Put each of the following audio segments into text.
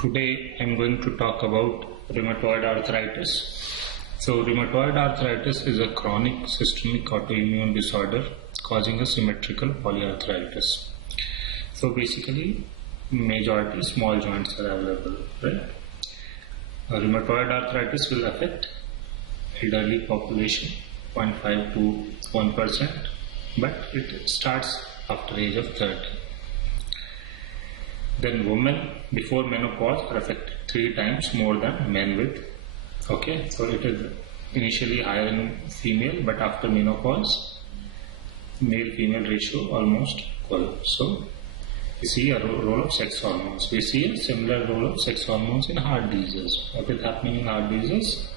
Today I'm going to talk about rheumatoid arthritis. So rheumatoid arthritis is a chronic systemic autoimmune disorder causing a symmetrical polyarthritis. So basically majority small joints are available, right? Rheumatoid arthritis will affect elderly population 0.5 to 1%, but it starts after age of 30. Then women before menopause are affected 3 times more than men with. Okay, so it is initially higher in female, but after menopause, male-female ratio almost equal. So we see a role of sex hormones. We see a similar role of sex hormones in heart diseases. What is happening in heart diseases?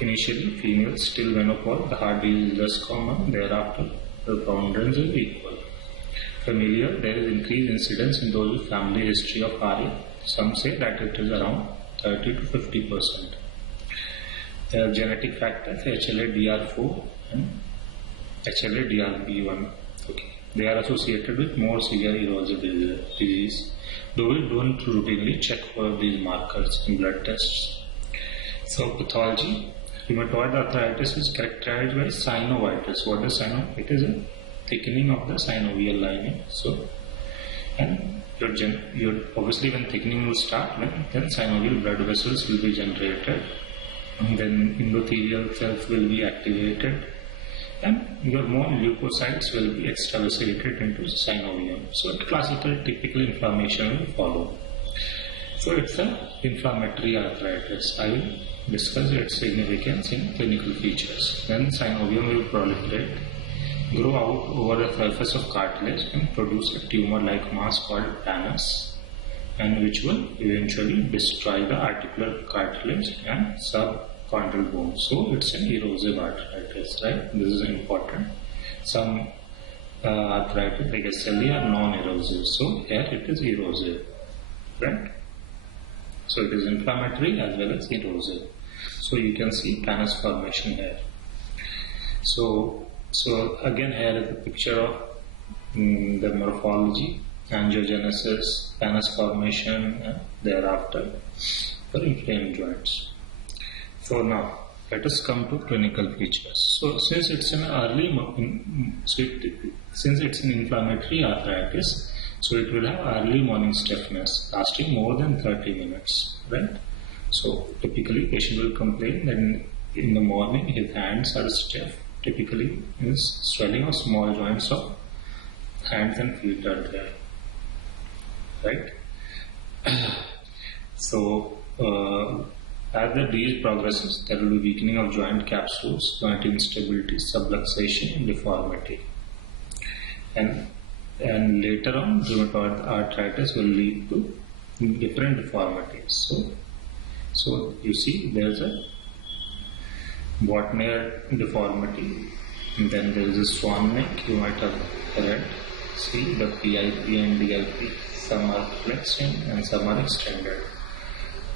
Initially females till menopause, the heart disease is less common. Thereafter, the preponderance is equal. Familial, there is increased incidence in those with family history of RA. Some say that it is around 30 to 50%. There are genetic factors HLA-DR4 and HLA-DRB1. Okay. They are associated with more severe erosive disease. Though we don't routinely check for these markers in blood tests. So pathology, rheumatoid arthritis is characterized by synovitis. What is synovitis? It is a thickening of the synovial lining. So, and your obviously when thickening will start, then synovial blood vessels will be generated, and then endothelial cells will be activated, and your more leukocytes will be extravasated into synovium. So, classical typical inflammation will follow. So, it's an inflammatory arthritis. I will discuss its significance in clinical features. Then synovium will proliferate, grow out over the surface of cartilage and produce a tumor-like mass called pannus, and which will eventually destroy the articular cartilage and subchondral bone. So it's an erosive arthritis, right? This is important. Some arthritis like SLE are non-erosive, so here it is erosive, right? So it is inflammatory as well as erosive. So you can see pannus formation here. So again here is a picture of the morphology, angiogenesis, pannus formation, and thereafter for inflamed joints. So now let us come to clinical features. So since it's an inflammatory arthritis, so it will have early morning stiffness lasting more than 30 minutes, right? So typically patient will complain that in the morning his hands are stiff. Typically is swelling of small joints of hands and feet are there, right? So as the disease progresses, there will be weakening of joint capsules, joint instability, subluxation, and deformity, and later on rheumatoid arthritis will lead to different deformities. So you see there's a Botner deformity, and then there is a swan neck. You might have read. See the PIP and DIP. Some are flexed and some are extended.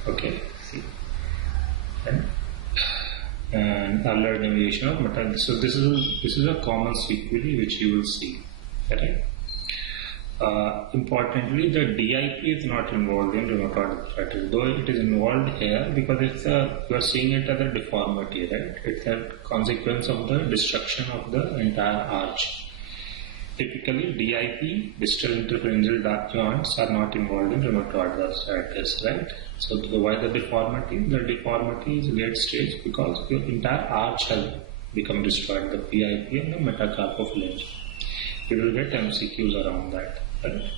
Okay. See, and alert deviation of metal. So this is a common sequelae which you will see. Right. Importantly, the DIP is not involved in rheumatoid arthritis, though it is involved here because you are seeing it as a deformity, right? It's a consequence of the destruction of the entire arch. Typically, DIP, distal interpharyngeal joints, are not involved in rheumatoid arthritis, right? So why the deformity? The deformity is late stage because your entire arch has become destroyed, the PIP and the metacarpophalange. You will get MCQs around that. Right.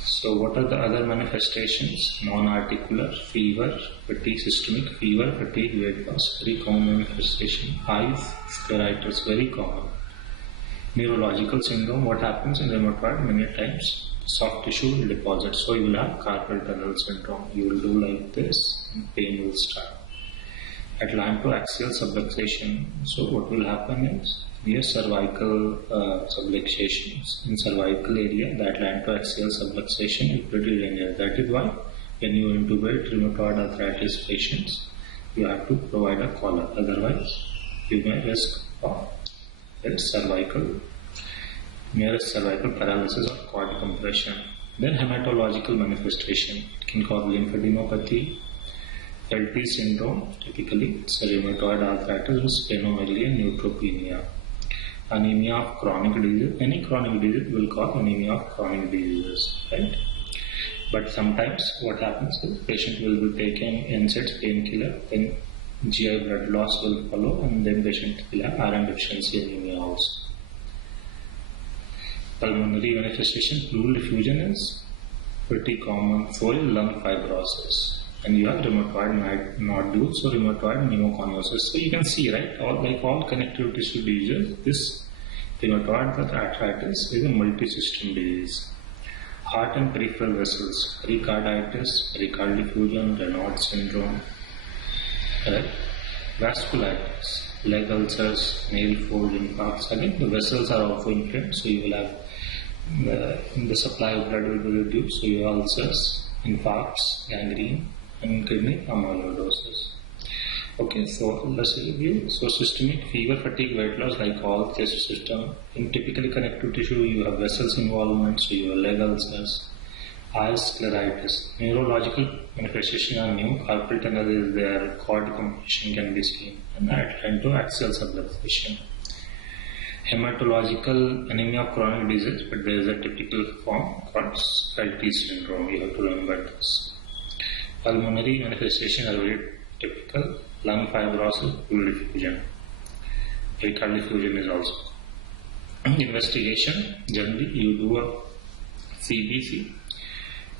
So what are the other manifestations? Non-articular, fever, fatigue, systemic fever, fatigue, weight loss, very common manifestation. Eyes, scleritis, very common. Neurological syndrome, what happens in rheumatoid many times? Soft tissue will deposit, so you will have carpal tunnel syndrome. You will do like this and pain will start. Atlantoaxial subluxation, so what will happen is near cervical subluxations, in cervical area, the atlantoaxial subluxation is pretty linear. That is why when you intubate rheumatoid arthritis patients, you have to provide a collar. Otherwise, you may risk of cervical paralysis or cord compression. Then hematological manifestation. It can cause lymphadenopathy, Felty syndrome. Typically, it's a rheumatoid arthritis with splenomegaly and neutropenia. Anemia of chronic disease. Any chronic disease will cause anemia of chronic diseases, right? But sometimes what happens is patient will be taking NSAIDs, painkiller, then GI blood loss will follow, and then patient will have iron deficiency anemia also. Pulmonary manifestation, pleural effusion is pretty common for lung fibrosis. And you have rheumatoid nodules or rheumatoid pneumoconiosis. So you can see, right, all connective tissue diseases, this rheumatoid arthritis is a multi-system disease. Heart and peripheral vessels, pericarditis, pericardial effusion, Raynaud's syndrome, right? Vasculitis, leg ulcers, nail fold infarcts. Again, the vessels are also inflamed, so you will have the supply of blood will be reduced, so you have ulcers, infarcts, gangrene, and kidney amyloidosis. Okay, so let's review. So systemic fever, fatigue, weight loss, like all tissue system. In typically connective tissue, you have vessels involvement, so you have leg ulcers, eye scleritis. Neurological manifestation are new. Carpal tunnel is there, cord compression can be seen, and axial subluxation. Hematological anemia of chronic disease, but there is a typical form called Felty syndrome. You have to remember this. Pulmonary manifestation are very typical. Lung fibrosis, pleural effusion. Pericardial effusion is also. Investigation, generally you do a CBC.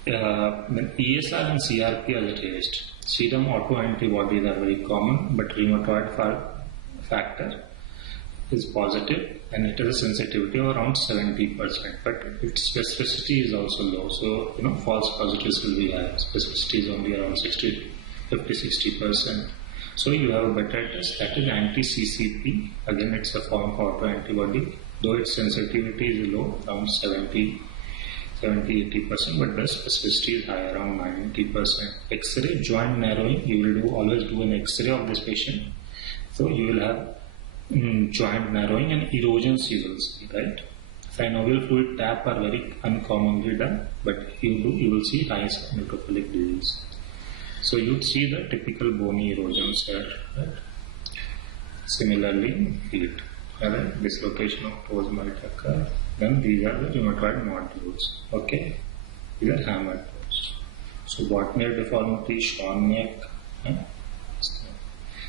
Then ESR and CRP are raised. Serum autoantibodies are very common, but rheumatoid factor is positive and it has a sensitivity of around 70%, but its specificity is also low. So, false positives will be high. Specificity is only around 50-60%. So you have a better test, that is anti-CCP. Again, it's a form of autoantibody, though its sensitivity is low, around 70-80%, but the specificity is high, around 90%. X-ray joint narrowing, you will always do an X-ray of this patient. So you will have joint narrowing and erosions you will see, right? Synovial fluid tap are very uncommonly done, but you will see high neutrophilic disease. So you see the typical bony erosions here, right? Similarly, in feet, right? Dislocation of toes might occur. Then these are the rheumatoid nodules. Okay, these are hammer toes. So Botnier deformity, Schwanneck.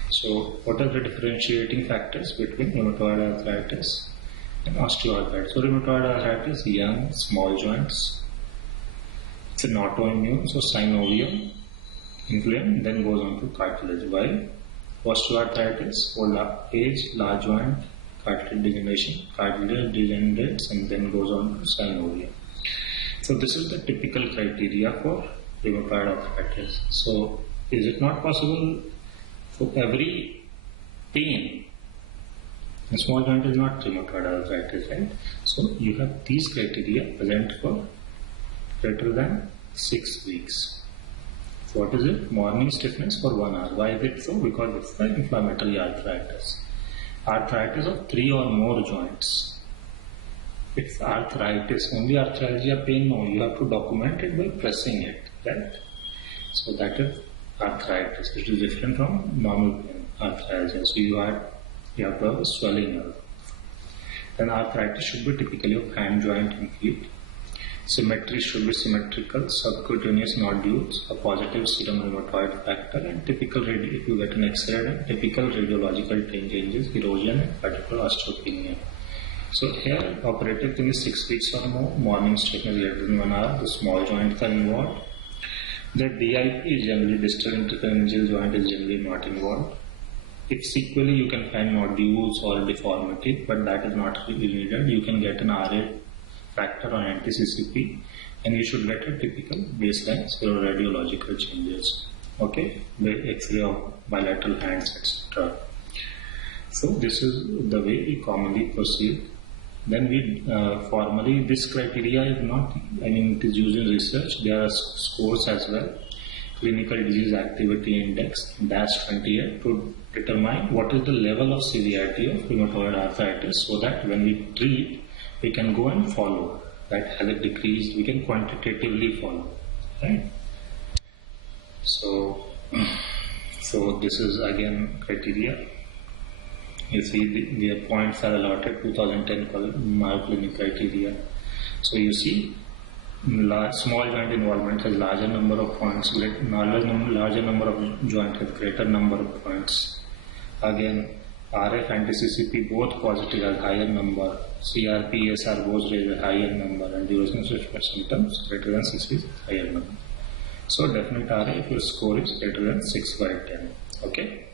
So what are the differentiating factors between rheumatoid arthritis and osteoarthritis? So rheumatoid arthritis, young, small joints. It's an autoimmune, so synovium inflamed, then goes on to cartilage. While osteoarthritis, old age, large joint, cartilage degeneration, cartilage degenerates and then goes on to synovium. So this is the typical criteria for rheumatoid arthritis. So is it not possible for every pain? A small joint is not rheumatoid arthritis, right? So you have these criteria present for greater than 6 weeks. So what is it? Morning stiffness for 1 hour. Why is it so? Because it's the inflammatory arthritis. Arthritis of 3 or more joints. It's arthritis. Only arthralgia pain, no. You have to document it by pressing it, right? So that is arthritis. It is different from normal pain, arthralgia. So you have to have a swelling. Then arthritis should be typically of hand, joint and feet. Symmetry should be symmetrical, subcutaneous nodules, a positive serum rheumatoid factor, and typical, if you get an X-ray, typical radiological changes, erosion and particular osteopenia. So here, operative thing is 6 weeks or more, morning stiffness greater than 1 hour, the small joints are involved. The DIP is generally distal interphalangeal joint is generally not involved. If sequelae you can find nodules or deformity, but that is not really needed. You can get an RA factor on anti-CCP and you should get a typical baseline radiological changes. Okay, the X-ray of bilateral hands, etc. So this is the way we commonly proceed. Then we formally, this criteria is not, it is used in research. There are scores as well. Clinical Disease Activity Index, DAS28, to determine what is the level of severity of rheumatoid arthritis, so that when we treat, we can go and follow. that has it decreased, we can quantitatively follow, right? So this is again criteria. You see the points are allotted 2010 Mayo Clinic criteria. So you see small joint involvement has larger number of points, larger number of joint has greater number of points. Again, RF and CCP both positive has higher number, CRP, ESR both raise a higher number, and duration of symptoms greater than 6 is higher number. So definite RA if your score is greater than 6 by 10. Okay.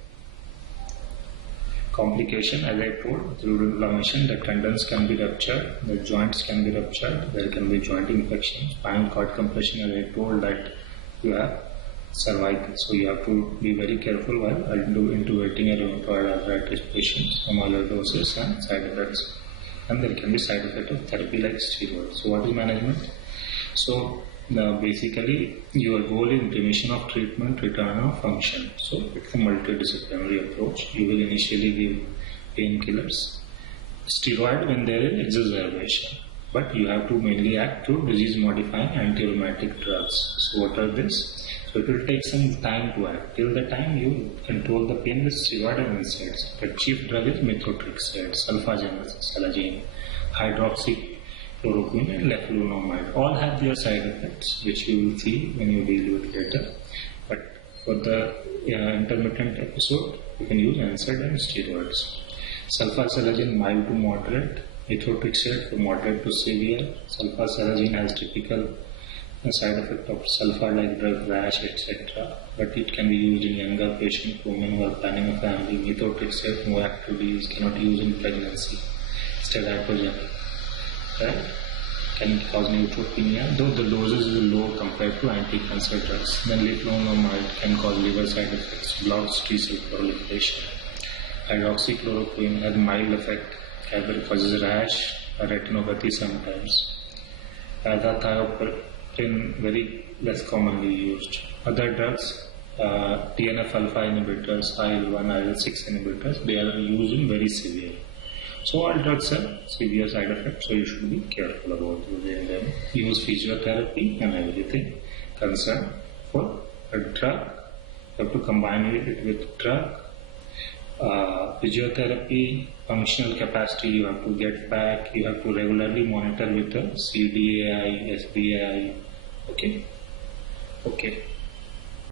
Complication, as I told, through inflammation, the tendons can be ruptured, the joints can be ruptured, there can be joint infection, spinal cord compression, as I told that you have cervical. So you have to be very careful while intubating a rheumatoid arthritis patient, amyloidosis and side effects. And there can be side effect of therapy like steroids. So what is management? So basically your goal is remission of treatment, return of function. So it's a multidisciplinary approach. You will initially give painkillers, steroid when there is exacerbation, but you have to mainly act through disease modifying anti-rheumatic drugs. So what are this? So it will take some time to act. Till the time you control the pain with steroid and NSAIDs. The chief drug is methotrexate, sulfasalazine, hydroxychloroquine and leflunomide. All have their side effects, which you will see when you deal with later. But for the intermittent episode, you can use NSAID and steroids. Sulfasalazine mild to moderate, methotrexate for moderate to severe. Sulfasalazine has typical side effect of sulfur like drug rash, etc. But it can be used in younger patients, women who are planning a family. Methotrexate, no active use, cannot use in pregnancy. Steroidogenic, right? Can cause neutropenia, though the doses is low compared to anti-cancer drugs. Then leflunomide can cause liver side effects, blocks T cell proliferation. Hydroxychloroquine has mild effect, either causes rash or retinopathy sometimes. Azathioprine very less commonly used. Other drugs, TNF-alpha inhibitors, IL-1, IL-6 inhibitors, they are used in very severe. So all drugs have severe side effects, so you should be careful about using them. Use physiotherapy and everything. Concern for a drug, you have to combine it with drug. Physiotherapy, functional capacity you have to get back, you have to regularly monitor with the CDAI, SBAI. Okay.